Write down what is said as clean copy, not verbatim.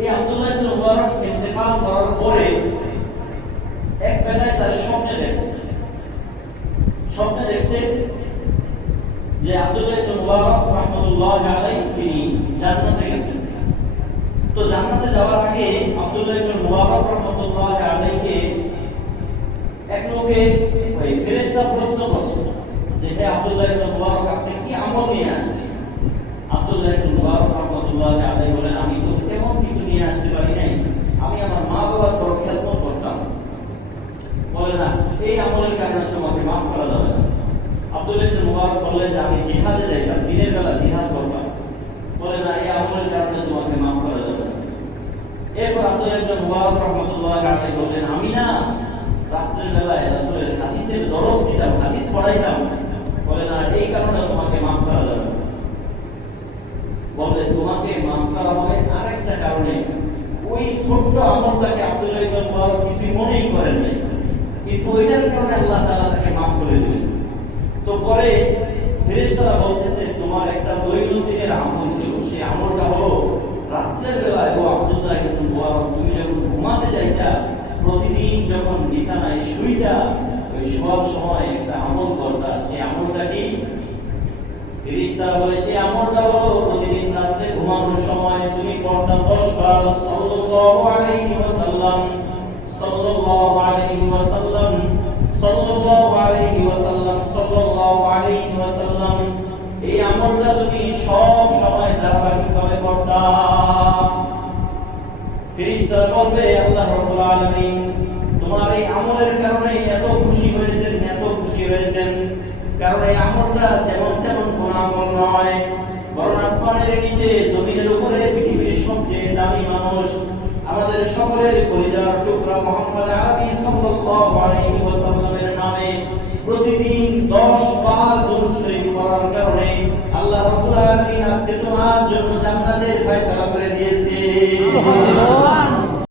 এই আব্দুল্লাহ ইবনে মুবারক ইন্তেকাল করার পরে এক বেলায় তার স্বপ্নে দেখছে যে আব্দুল্লাহ ইবনে মুবারক রাহমাতুল্লাহি আলাইহি তিনি জান্নাতে গেছেন। তো জান্নাতে যাওয়ার আগে আব্দুল্লাহ ইবনে মুবারক রাহমাতুল্লাহি আলাইহিকে এক লোকে ওই ফেরেশতা প্রশ্ন করছে যে হে আব্দুল্লাহ ইবনে মুবারক আপনি কি আমল নিয়ে আসছেন? আব্দুল্লাহ ইবনে মুবারক রাহমাতুল্লাহি আলাইহি বলেন আমি তো তেমন কিছু নিয়ে আসতে পারি নাই, আমি আমার মা বাবার বড় খেদমত করতাম। বলে না এই আমলের কারণে তোমাকে মাফ করা যাবে না। আব্দুল্লাহ ইবনে মুবারক বললেন যে আমি জিহাদে যাইতাম, দিনের বেলা জিহাদ করতাম। বলে না এই আমলের কারণে তোমাকে মাফ করা যাবে না। এরপর আব্দুল্লাহ ইবনে মুবারক রাহমাতুল্লাহি আলাইহি বললেন আমি না রাতের বেলায় রাসূলের হাদিসের দরস দিতাম, হাদিস পড়াইতাম। বলে না এই কারণে তোমাকে মাফ করা যাবে না। বলে তোমাকে মাফ করা হবে আরেকটা কারণে, ওই ছোট্ট আমলটাকে আব্দুল্লাহ ইবনে মুবারক কিছু মনেই করেন নাই, কিন্তু ওইটার কারণে আল্লাহ তাআলা তাকে মাফ করে দিলেন। তো পরে ফেরেশতারা বলতেছে তোমার একটা দৈনন্দিনের আমল ছিল, সেই আমলটা হলো রাতের বেলায় ও আব্দুল্লাহ ইবনে মুবারক তুমি যখন ঘুমাতে যাইতা প্রতিদিন যখন বিছানায় শুইতা ওই শোয়ার সময় একটা আমল করতা। সেই আমলটা কি? ফেরেশতারা বলে সেই আমলটা হলো প্রতিদিন রাতে ঘুমানোর সময় তুমি পড়তা 10 বার সাল্লাল্লাহু আলাইহি ওয়াসাল্লাম সাল্লাল্লাহু আলাইহি ওয়াসাল্লাম সাল্লাল্লাহু আলাইহি ওয়াসাল্লাম সাল্লাল্লাহু আলাইহি ওয়াসাল্লাম। এই আমলটা তুমি সব সময় ধারাবাহিকভাবে করতা। ফেরেশতারা বলবে আল্লাহ রাব্বুল আলামিন তোমার এই আমলের কারণে এত খুশি হয়েছেন, কারণ এই আমলটা যেমন তেমন কোন আমল নয়, বরং আসমানের নিচে জমিনের উপরে পৃথিবীর সবচেয়ে দামি মানুষ আমাদের সকলের কলিজার টুকরা মুহাম্মদ আরবি সাল্লাল্লাহু আলাইহি ওয়াসাল্লামের নামে প্রতিদিন 10 বার দুরূদ শরীফ পড়ার কারণে আল্লাহ রাব্বুল আলামিন আজকে তোমার জন্য জান্নাতের ফয়সালা করে দিয়েছে।